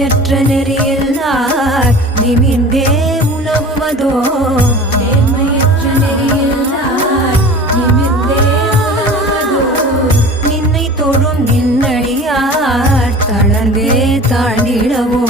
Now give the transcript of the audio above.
நேர்மையற்ற நெறியில்லார் நிமிர்ந்தே உலவுவதோ நேர்மையற்ற நெறியில்லார் நிமிர்ந்தே உலவுவதோ நின்னை தொழும் நின்னடியார் தளர்ந்தே தாழ்ந்திடவோ